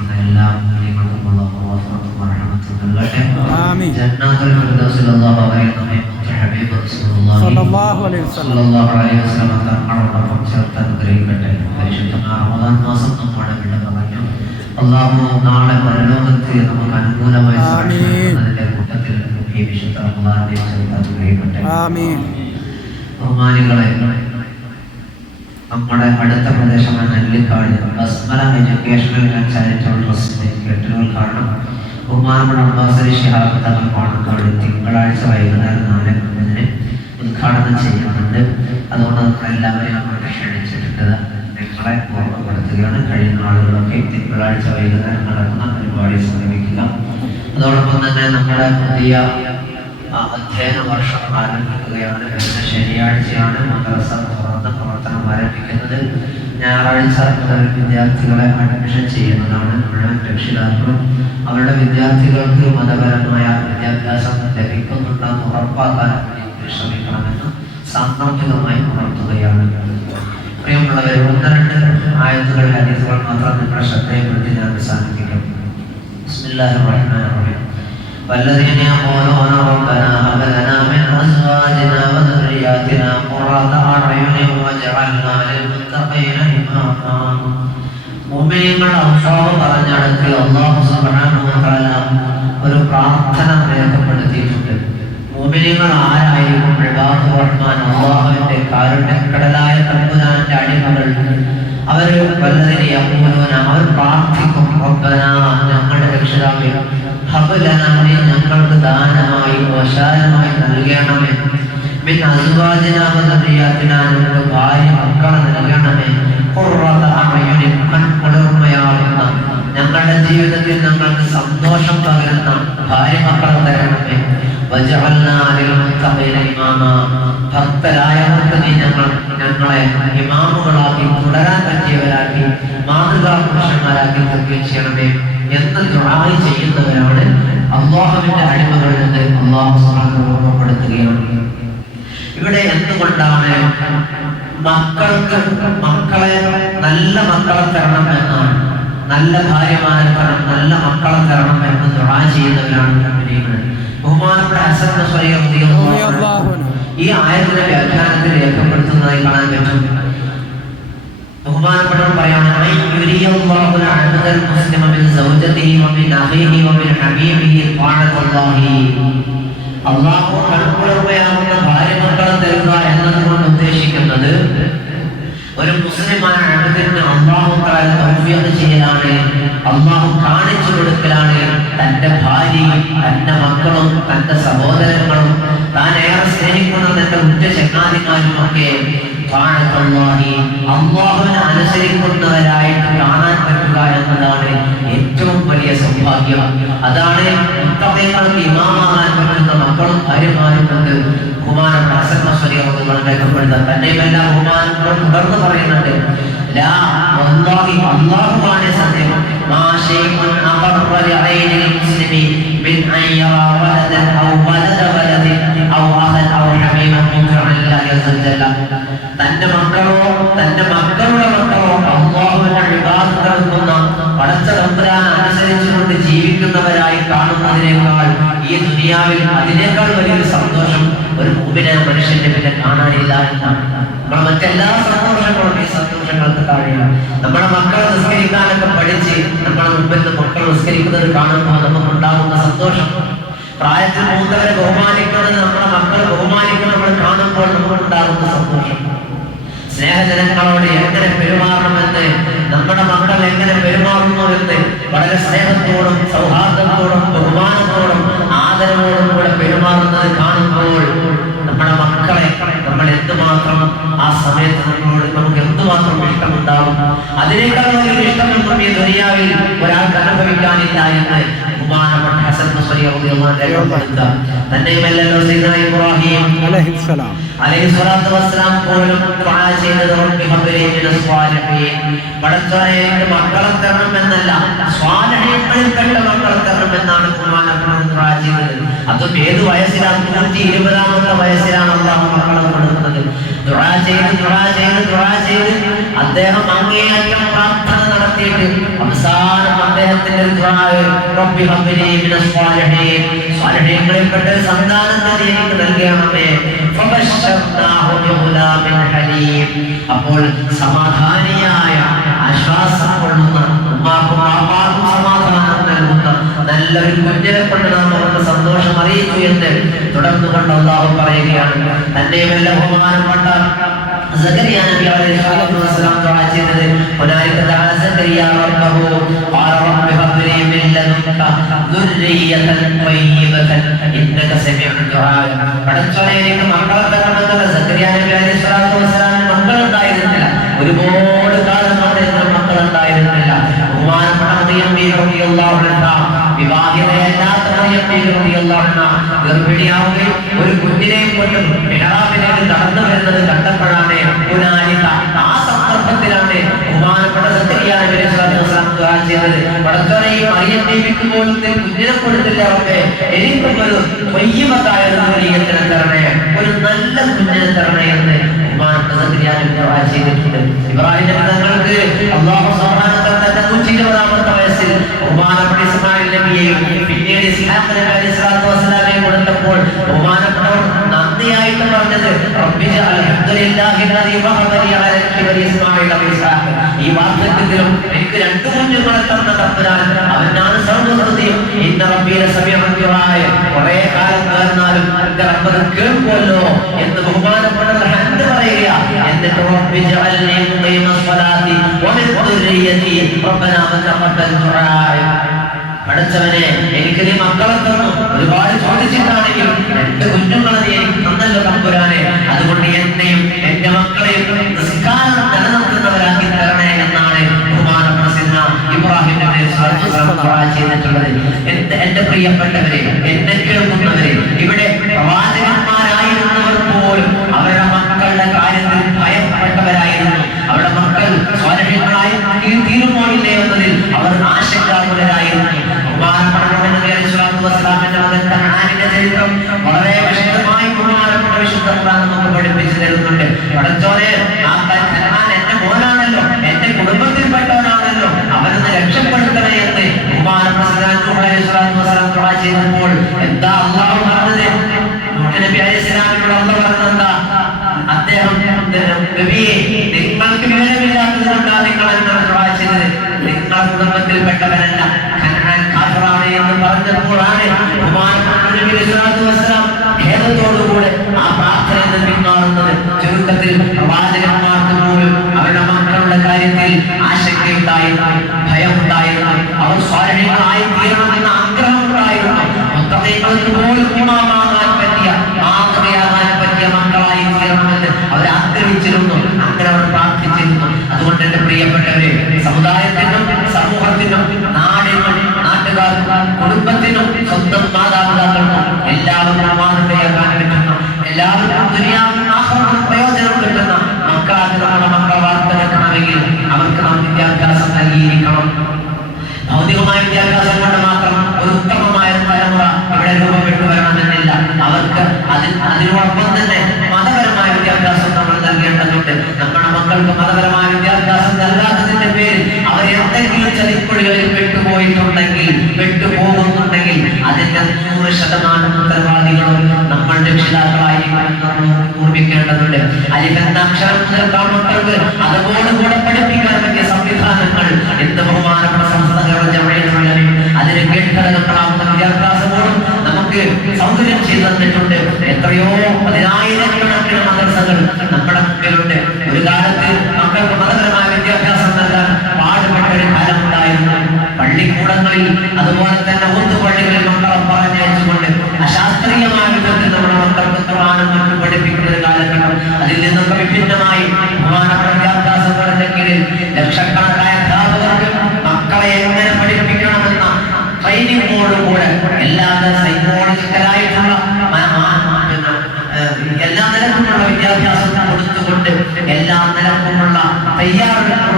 ചെയ്യുന്ന എല്ലാ വസല്ലം. തങ്ങളോടൊപ്പം ചേർത്ത് അനുഗ്രഹിക്കട്ടെ. പരിശുദ്ധമായ റമദാൻ മാസം നമ്മുടെ വിട പറഞ്ഞു അല്ലാഹു നാളെ പരലോകത്ത് നമുക്ക് അനുകൂലമായി ആമീൻ. സാക്ഷ്യപ്പെടുന്നതിന്റെ കൂട്ടത്തിൽ ഈ വിശുദ്ധ റമദാനെ ചേർത്ത് അനുഗ്രഹിക്കട്ടെ ബഹുമാനികളെ നമ്മുടെ അടുത്ത പ്രദേശമായ Nellikkad. Basmala educational and charitable ട്രസ്റ്റിന്റെ കാരണം ബഹുമാനപ്പെട്ട അംബാസരി ശിഹാബ് തങ്ങൾ പാണക്കാട് തിങ്കളാഴ്ച വൈകുന്നേരം നാല് മുപ്പതിന് ഉദ്ഘാടനം ചെയ്യുന്നുണ്ട്. അതുകൊണ്ട് നമ്മൾ എല്ലാവരെയും അങ്ങോട്ട് ക്ഷണിച്ചിട്ടുണ്ട് നിങ്ങളെ ഓർമ്മപ്പെടുത്തുകയാണ്. കഴിയുന്ന ആളുകളൊക്കെ തിങ്കളാഴ്ച വൈകുന്നേരം നടക്കുന്ന പരിപാടി സമീപിക്കുക. അതോടൊപ്പം തന്നെ നമ്മുടെ പുതിയ അധ്യയന വർഷം ആരംഭിക്കുകയാണ്. ശനിയാഴ്ചയാണ് മദ്രസ പ്രവർത്തനം ആരംഭിക്കുന്നത് ഞായറാഴ്ച മുതൽ വിദ്യാർത്ഥികളെ അഡ്മിഷൻ ചെയ്യുന്നതാണ്. മുഴുവൻ രക്ഷിതാക്കളും അവരുടെ വിദ്യാർത്ഥികൾക്ക് മതപരമായ വിദ്യാഭ്യാസം ലഭിക്കുന്നുണ്ടെന്ന് ഉറപ്പാക്കാൻ ശ്രമിക്കണമെന്ന് സാമ്പത്തികമായി ഉണർത്തുകയാണ്. പ്രിയമുള്ളവർ ഒന്ന് രണ്ട് ആയത്തുകൾ ഹദീസുകൾ മാത്രം നിങ്ങളുടെ ശ്രദ്ധയെപ്പെടുത്തി ഞാൻ അവസാനിപ്പിക്കും. والذين يقولون ربنا هب لنا من ازواجنا وذرياتنا قرة اعين واجعلنا للمتقين اماما മുഅ്മിനീങ്ങൾ അള്ളാഹു പറഞ്ഞടുത്ത് അള്ളാഹു സുബ്ഹാനഹു വ തആല ഒരു പ്രാർത്ഥന രേഖപ്പെടുത്തിയിട്ടുണ്ട് മുഅ്മിനീങ്ങൾ ആരായിരിക്കും ഇബാദുർ റഹ്മാൻ അള്ളാഹുവിന്റെ കാരുണ്യക്കടലായ തമ്പുരാന്റെ അടിമകൾ അവര് വല്ലതിനെ യഖൂലൂന അവർ പ്രാർത്ഥിക്കും റബ്ബന ഞങ്ങളുടെ രക്ഷിതാവേ ഹബ് ലനാ ഞങ്ങൾക്ക് ദാനമായി വശാലമായി നൽകണമേ. മിൻ അസ്വാജിന വ ദുരിയാത്തിന ഞങ്ങൾക്ക് ഭാര്യ മക്കളെ നൽകണമേ. ഖുർറത അഅയുനിൻ കൺകുളിർമയാകുന്ന ഞങ്ങളുടെ ജീവിതത്തിൽ ഞങ്ങൾക്ക് സന്തോഷം പകരുന്ന ഭാര്യ മക്കളെ തരണമേ. ഭക്തരായവർക്ക് നീ ഞങ്ങൾ ഞങ്ങളെ ഇമാമുകളാക്കി തുടരാൻ പറ്റിയവരാക്കി മാതൃകാ പുരുഷന്മാരാക്കി ചെയ്യണമേ. എന്ന് ദുആയി ചെയ്യുന്നവരാണ് അള്ളാഹുവിന്റെ അടിമകളിൽ നിന്ന് അള്ളാഹു ഓർമ്മപ്പെടുത്തുകയാണ് ഇവിടെ എന്തുകൊണ്ടാണ് മക്കൾക്ക് മക്കളെ നല്ല മക്കളെ തരണം എന്നാണ് നല്ല ഭാര്യമാരെ തരണം നല്ല മക്കളെ തരണം എന്ന് ദുആ ചെയ്യുന്നവരാണ്. ബഹുമാനപ്പെട്ട ഹസൻ. ഈ ആയത്തിന്റെ വ്യാഖ്യാനത്തിൽ രേഖപ്പെടുത്തുന്നതായി കാണാൻ പറ്റും ഹബീബിഹി ത്വാഅത്തല്ലാഹി." അള്ളാഹു കൺകുളിർമയാകുന്ന ഭാര്യ മക്കളെ തരുക എന്നതുകൊണ്ട് ഉദ്ദേശിക്കുന്നത് ഒരു മുസ്ലിമായ അബ്ദിന് അള്ളാഹു തആല തൗഫീഖ് ചെയ്യലാണ് അള്ളാഹു കാണിച്ചു കൊടുക്കലാണ് തന്റെ ഭാര്യയും തന്റെ മക്കളും തന്റെ സഹോദരങ്ങളും താൻ ഏറെ സ്നേഹിക്കുന്ന തന്റെ ഉറ്റ ചങ്ങാതിമാരും ഒക്കെ അനുസരിക്കുന്നവരായിട്ട് കാണാൻ പറ്റുക എന്നതാണ് ഏറ്റവും വലിയ സൗഭാഗ്യം. അതാണ് മുത്തഖീങ്ങൾക്ക് ഇമാമാകാൻ പറ്റുന്ന മക്കളും ഭാര്യമാരും കൊണ്ട് ബഹുമാനപ്പെട്ട ഹസൻ ബസ്രി റളിയല്ലാഹു രേഖപ്പെടുത്താൻ തന്നെയുമല്ല ബഹുമാനപ്പെട്ടവർ തുടർന്ന് പറയുന്നുണ്ട്. അല്ലാഹുവാണ് സത്യം. ഫഅലില്ലാഹി തന്റെ മക്കളോ തന്റെ മക്കളുടെ മക്കളോ അള്ളാഹുവിന്റെ വിവാഹം നടത്തുന്ന പടച്ച തമ്പുരാൻ അനുസരിച്ചുകൊണ്ട് ജീവിക്കുന്നവരായി കാണുന്നതിനേക്കാൾ ഈ ദുനിയാവിൽ അതിനേക്കാൾ വലിയൊരു സന്തോഷം ഒരു മുമ്പിനെ മനുഷ്യന്റെ പിന്നെ കാണാനില്ല എന്നാണ്. നമ്മൾ മറ്റെല്ലാ സന്തോഷങ്ങളും ഈ സന്തോഷങ്ങൾക്ക് താഴെയാണ്. നമ്മുടെ മക്കളെ നിസ്കരിക്കാനൊക്കെ പഠിച്ച് നമ്മുടെ മുമ്പിൽ മക്കൾ നിസ്കരിക്കുന്നത് കാണുമ്പോൾ നമുക്കുണ്ടാകുന്ന സന്തോഷം. പ്രായത്തിൽ മൂത്തവരെ ബഹുമാനിക്കുന്നത് നമ്മുടെ മക്കളെ ബഹുമാനിക്കുന്നത് നമ്മൾ കാണുമ്പോൾ നമുക്കുണ്ടാകുന്ന സന്തോഷം. സ്നേഹജനങ്ങളോട് എങ്ങനെ പെരുമാറണമെന്ന് നമ്മുടെ മക്കൾ എങ്ങനെ പെരുമാറുന്നു എന്ന് വളരെ സ്നേഹത്തോടും സൗഹാർദ്ദത്തോടും ബഹുമാനത്തോടും ആദരവോടും കൂടെ പെരുമാറുന്നത് കാണുമ്പോൾ നമ്മുടെ മക്കളെ നമ്മൾ എന്തുമാത്രം ആ സമയത്ത് നമ്മളോട് നമുക്ക് എന്തുമാത്രം ഇഷ്ടമുണ്ടാവും അതിനേക്കാൾ വലിയ ഇഷ്ടമൊന്നും ഈ ദുനിയാവിൽ ഒരാൾക്ക് അനുഭവിക്കാനില്ല എന്ന് ബഹുമാനപ്പെട്ട ഹസൻ ബസ്രി റളിയല്ലാഹു അൻഹു. തന്നെയുമല്ലല്ലോ സയ്യിദന ഇബ്രാഹിം. അലൈഹിസ്സലാം അലൈഹി സ്വലാത്തു വസ്സലാം പോലും ദുആ ചെയ്തത് റബ്ബി ഹബ്ബലി മിന സ്വാലിഹീൻ. പടച്ചോനെ എനിക്ക് മക്കളെ തരണം എന്നല്ല സ്വാലിഹീങ്ങളിൽപ്പെട്ട മക്കളെ തരണം എന്നാണ് ബഹുമാനപ്പെട്ടവർ ദുആ ചെയ്തത്. അതും ഏത് വയസ്സിലാണ്? നൂറ്റി ഇരുപതാമത്തെ വയസ്സിലാണ് അള്ളാഹു മക്കളെ കൊടുക്കുന്നത്. ദുആ ചെയ്ത് ദുആ ചെയ്ത് ദുആ ചെയ്ത് അദ്ദേഹം അങ്ങേയറ്റം പ്രാർത്ഥന നടത്തിയിട്ട് അവസാനം അദ്ദേഹം അദ്ദേഹത്തിന്റെ റബ്ബി ഹബ്ബിലി മിനസ് സ്വാലിഹീൻ സ്വാലിഹീൻകളിൽപ്പെട്ട ഒരു സന്താനത്തെ എനിക്ക് നൽകണമേ ഫബശ്ശർനാഹു ബിഗുലാമിൻ ഹലീം. അപ്പോൾ സമാധാനിയായ ആശ്വാസം കൊള്ളുന്ന ഉമ്മാക്കും ബാപ്പാക്കും സമാധാനം നൽകുന്ന നല്ലൊരു കുഞ്ഞിനെ കൊണ്ട് നാം അവർക്ക് സന്തോഷം അറിയിച്ചു എന്ന് തുടർന്നുകൊണ്ട് അള്ളാഹു പറയുകയാണ്. തന്നെ വല്ല ബഹുമാനപ്പെട്ട സക്കറിയ നബി അലൈഹി സ്വലാത്തു വസ്സലാം ദുആ ചെയ്തത് റബ്ബഹു ഖാല റബ്ബി മിൻ ലദുൻക ദുർരിയതൻ തയ്യിബതൻ ഇന്നക സമീഉ ദുആ പടച്ചോനെ എനിക്ക് മക്കളെ അലൈഹി സ്വലാത്തു വസ്സലാമിന് ഉണ്ടായിരുന്നില്ല ഒരുപാട് കാലം കൊണ്ട് മക്കൾ ഉണ്ടായിരുന്നില്ല വിവാഹിതയല്ലാത്ത ഗർഭിണിയാവുകയും ഒരു കുഞ്ഞിനെയും കൊണ്ട് മിഹ്റാബിലേക്ക് നടന്നു വരുന്നത് കണ്ട ഈ മറിയം ബീവിക്ക് പോലത്തെ കുഞ്ഞിനെ കൊടുത്തില്ല അവർക്ക് എനിക്കും ഒരു വയ്യമത്തായ ഒരു തരണേ. ഒരു നല്ല കുഞ്ഞിനെ തരണേ എന്ന് ഇബ്രാഹിം നബി തങ്ങൾക്ക് അല്ലാഹു സുബ്ഹാനഹു വ തആല തന്റെ 120 വയസ്സിൽ പിന്നീട് കൊടുത്തപ്പോൾ പറഞ്ഞത് ഇസ്മായിൽ ഈ വാർദ്ധക്യത്തിലും എനിക്ക് രണ്ടു കുഞ്ഞുങ്ങളെ തന്ന തമ്പുരാൻ അവനാണ് സർവസൃതിയും ഇന്ന റബ്ബിയുടെ സമീപത്തിയായ കുറെ കാലം നേർന്നാലും എന്റെ റബ്ബ് അത് കേൾക്കുമല്ലോ എന്ന് ബഹുമാനപ്പെട്ട ഹന്ത് പറയുക. എന്നിട്ട് പഠിച്ചവനെ എനിക്ക് നീ മക്കളെ തന്നു. ഒരുപാട് ചോദിച്ചിട്ടാണെങ്കിലും രണ്ട് കുഞ്ഞുങ്ങളെ നീ എനിക്ക് തമ്പുരാനെ. ദുആ ചെയ്തിട്ടുള്ളത്. എന്റെ എന്റെ പ്രിയപ്പെട്ടവരെ എന്നെ കേൾക്കുന്നവരെ ഇവിടെ പ്രവാചകന്മാരായിരുന്നവർ പോലും അവരുടെ മക്കളുടെ കാര്യത്തിൽ ഭയപ്പെട്ടവരായിരുന്നു. അവരുടെ മക്കൾ സ്വരങ്ങളായി തീരുമോ ഇല്ലേ എന്നതിൽ അവർ ആശങ്കാകുലരായിരുന്നു. ചരിത്രം വളരെ വിശദമായി വിശുദ്ധ നമുക്ക് പഠിപ്പിച്ചു തരുന്നുണ്ട്. പടച്ചോനെ ആ കനാൻ എന്റെ മോനാണല്ലോ എന്റെ കുടുംബത്തിൽപ്പെട്ടവനാണല്ലോ അവനൊന്ന് രക്ഷപ്പെടുത്തണേ എന്ന് ബഹുമാനപ്പെട്ട നൂഹ് അലൈഹി സ്വലാത്തു വസ്സലാം ദുആ ചെയ്തപ്പോൾ എന്താ അള്ളാഹു പറഞ്ഞത്? നിങ്ങൾ ആ പ്രാർത്ഥന ചുരുക്കത്തിൽ അവരുടെ മക്കളുടെ കാര്യത്തിൽ ആശങ്കയുണ്ടായിരുന്നു ഭയമുണ്ടായിരുന്നു അവർ സ്വാരണ്യങ്ങളായി തീരണമെന്ന മുത്തമേങ്ങൾക്ക് പോലും ഗുണമാകാൻ പറ്റിയ മാതൃകയാകാൻ പറ്റിയ മക്കളായി തീരണമെന്ന് അവർ ആഗ്രഹിച്ചിരുന്നു അങ്ങനെ അതുകൊണ്ട് എന്റെ പ്രിയപ്പെട്ടവരെ സമുദായത്തിനും സമൂഹത്തിനും നാടിനും നാട്ടുകാർക്കും കുടുംബത്തിനും സ്വന്തം എല്ലാവരും മാതൃകയാകാൻ പറ്റുന്ന എല്ലാവരും ദുനിയാവിനും ആഹ്റവും പ്രയോജനം കിട്ടുന്ന. മക്കളാക്കി നമ്മുടെ മക്കളെ വാർത്തെടുക്കണമെങ്കിൽ അവർക്ക് നാം വിദ്യാഭ്യാസം നൽകിയിരിക്കണം ഭൗതികമായ വിദ്യാഭ്യാസം കൊണ്ട് മാത്രം ഒരു ഉത്തമമായ ഒരു തലമുറ ഇവിടെ രൂപപ്പെട്ടു വരണമെന്നില്ല അവർക്ക് അതിൽ അതിനോടൊപ്പം തന്നെ മതപരമായ വിദ്യാഭ്യാസം നമ്മൾ നൽകേണ്ടതുണ്ട് നമ്മുടെ മക്കൾക്ക് മതപരമായ വിദ്യാഭ്യാസം നൽകാത്തതിന്റെ പേരിൽ അവർ എന്തെങ്കിലും ചതിപ്പുഴികളിൽ പെട്ടുപോയിട്ടുണ്ടെങ്കിൽ പെട്ടുപോകുന്നുണ്ടെങ്കിൽ അതിന്റെ നൂറ് ശതമാനം ഉത്തരവാദികളും നമ്മൾ രക്ഷിതാക്കളായി ഓർമ്മിക്കേണ്ടതുണ്ട്. അലിബെന്ന അക്ഷരം ചേർക്കാൻ മക്കൾക്ക് അതുപോലെ കൂടെ പഠിപ്പിക്കാൻ പറ്റിയ സംവിധാനങ്ങൾ എന്ത് ബഹുമാനപ്പെട്ട സംസ്ഥകളുടെ ജമയനുള്ളവരും അതിന് കീഴ്ഘടകങ്ങളാവുന്ന വിദ്യാഭ്യാസങ്ങളും നമുക്ക് സൗകര്യം ചെയ്തു തന്നിട്ടുണ്ട്. എത്രയോ പതിനായിരക്കണക്കിന് മദ്രസകൾ നമ്മുടെ മുമ്പിലുണ്ട്. ഒരു കാലത്ത് മക്കൾക്ക് മതപരമായ വിദ്യാഭ്യാസം നൽകാൻ പാടുപെട്ട ഒരു കാലമുണ്ടായിരുന്നു പള്ളിക്കൂടങ്ങളിൽ അതുപോലെ തന്നെ ഊത്തുപള്ളികളിൽ മക്കളെ പറഞ്ഞയച്ചുകൊണ്ട് അശാസ്ത്രീയമായ വിധത്തിൽ നമ്മുടെ മക്കൾക്ക് ഖുർആനും മറ്റും പഠിപ്പിക്കുന്ന കാലഘട്ടം. അതിൽ നിന്നൊക്കെ വിഭിന്നമായി വിദ്യാഭ്യാസങ്ങളുടെ കീഴിൽ ലക്ഷക്കണക്കായ അധ്യാപകർക്ക് മക്കളെ എങ്ങനെ പഠിപ്പിക്കണമെന്ന ട്രെയിനിങ്ങോടുകൂടെ എല്ലാ സൈക്കോളജിക്കലായിട്ടുള്ള എല്ലാ നിലക്കുമുള്ള വിദ്യാഭ്യാസം കൊടുത്തുകൊണ്ട് എല്ലാ നിലക്കുമുള്ള തയ്യാറെടുപ്പുകളോടും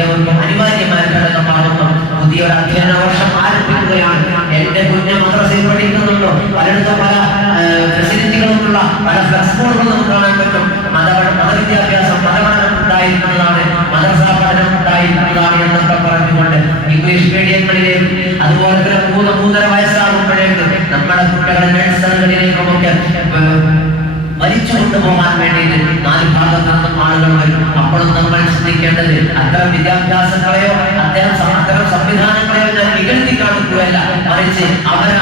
അനിവാര്യമായ ഘടകമാകുന്നു പുതിയൊരു അധ്യയന വർഷം ആരംഭിക്കുകയാണ്. എന്റെ കുഞ്ഞ് മദ്രസയിൽ പഠിക്കുന്നുണ്ടോ? പലയിടത്തും പല ഫെസിലിറ്റികളും പല ഫ്ലക്സ് ബോർഡുകൾ നമുക്ക് കാണാൻ പറ്റും. മത മതവിദ്യാഭ്യാസം മതപഠനം ഉണ്ടായിരിക്കുന്നതാണ്. മദ്രസ പഠനം ഉണ്ടായിരിക്കുന്നതാണ് എന്നൊക്കെ പറഞ്ഞുകൊണ്ട് ഇംഗ്ലീഷ് മീഡിയങ്ങളിലേക്കും അതുപോലെ തന്നെ മൂന്ന് മൂന്നര വയസ്സാകുമ്പോഴേക്കും നമ്മുടെ കുട്ടികളെ നഴ്സറികളിലേക്കുമൊക്കെ വലിച്ചു കൊണ്ടുപോകാൻ വേണ്ടിയിട്ട് നാല് ഭാഗത്തു നിന്നും ആളുകൾ വരും. അപ്പോഴും നമ്മൾ ചിന്തിക്കേണ്ടത് അത്തരം വിദ്യാഭ്യാസങ്ങളെയോ അദ്ദേഹം അത്തരം സംവിധാനങ്ങളെയോ ഞാൻ നികഴ്ത്തി കാണിക്കുകയല്ല. മറിച്ച് അവരെ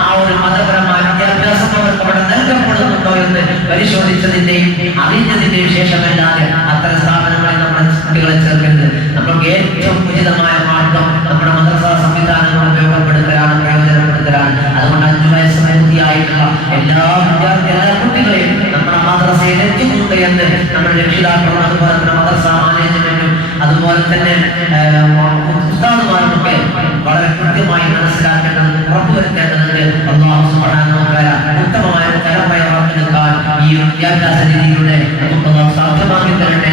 ആ ഒരു മതപരമായ വിദ്യാഭ്യാസം അവർക്ക് അവിടെ നൽകപ്പെടുന്നുണ്ടോ എന്ന് പരിശോധിച്ചതിന്റെയും അറിഞ്ഞതിന്റെയും ശേഷമല്ലാതെ അത്തരം സ്ഥാപനങ്ങളിൽ നമ്മുടെ കുട്ടികളെ ചേർക്കരുത് ഏറ്റവും ഉചിതമായ മാർഗം നമ്മുടെ മദ്രസ സംവിധാനങ്ങൾ ഉപയോഗപ്പെടുത്തലാണ് പ്രയോജനപ്പെടുത്തലാണ് അതുകൊണ്ട് അഞ്ചു വയസ്സ് പൂർത്തിയായിട്ടുള്ള എല്ലാ വിദ്യാർത്ഥി എല്ലാ കുട്ടികളെയും നമ്മുടെ മദ്രസയിൽ എത്തിക്കുന്നുണ്ട് എന്ന് നമ്മുടെ രക്ഷിതാക്കളും അതുപോലെ തന്നെ മദ്രസ മാനേജ്മെന്റും അതുപോലെ തന്നെ ഉസ്താദുമാരുമൊക്കെ വളരെ കൃത്യമായി മനസ്സിലാക്കേണ്ടത് ഉറപ്പുവരുത്തേണ്ടതുണ്ട്. അള്ളാഹു ഉത്തമമായ തലമുറയെ വളർത്തിയെടുക്കാൻ ഈ വിദ്യാഭ്യാസ രീതിയിലൂടെ നമുക്ക് സാധ്യമാക്കി തരട്ടെ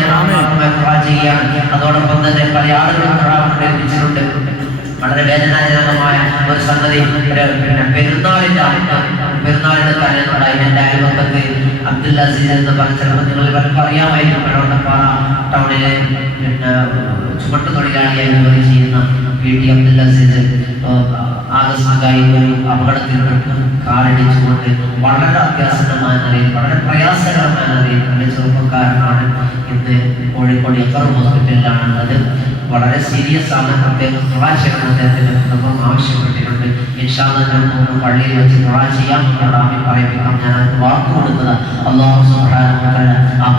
ചെയ്യുകയാണ്. അതോടൊപ്പം തന്നെ പല ആളുകളും വളരെ വേദനാജനകമായ ഒരു സംഗതി. പിന്നെ പെരുന്നാളിന്റെ പെരുന്നാളിന്റെ തലേന്നുണ്ടായി എന്റെ അയൽവക്കത്ത് അബ്ദുൽ അസീസ് എന്ന് പറഞ്ഞ ചിലപ്പോൾ നിങ്ങൾ പലർക്കും അറിയാമായിരിക്കും പഴവട്ടപ്പാറ ടൗണിലെ പിന്നെ ചുമട്ട് തൊഴിലാളിയായി ചെയ്യുന്ന പി. ടി. അബ്ദുൽ അസീസ് ആകസ്മികമായി ഒരു അപകടത്തിൽപ്പെട്ട്. കാറിടിച്ചുകൊണ്ട് വളരെ അത്യാസന്നമായ നിലയിൽ വളരെ പ്രയാസകരമായ നിലയിൽ. നല്ല ചെറുപ്പക്കാരനാണ് ഇന്ന് കോഴിക്കോട് എക്കർ ഹോസ്പിറ്റലിലാണ് ഉള്ളത് വളരെ സീരിയസ് ആണ്. അദ്ദേഹം ദുറാ ചെയ്യണം. അദ്ദേഹത്തിന് കുടുംബം ആവശ്യപ്പെട്ടിട്ടുണ്ട്. ഇൻഷാദ് നമുക്ക് പള്ളിയിൽ വെച്ച് ദുറാ ചെയ്യാം റാമി പറയിപ്പിക്കാം ഞാൻ വാക്ക് കൊടുത്തത് അള്ളാഹു തആല ആ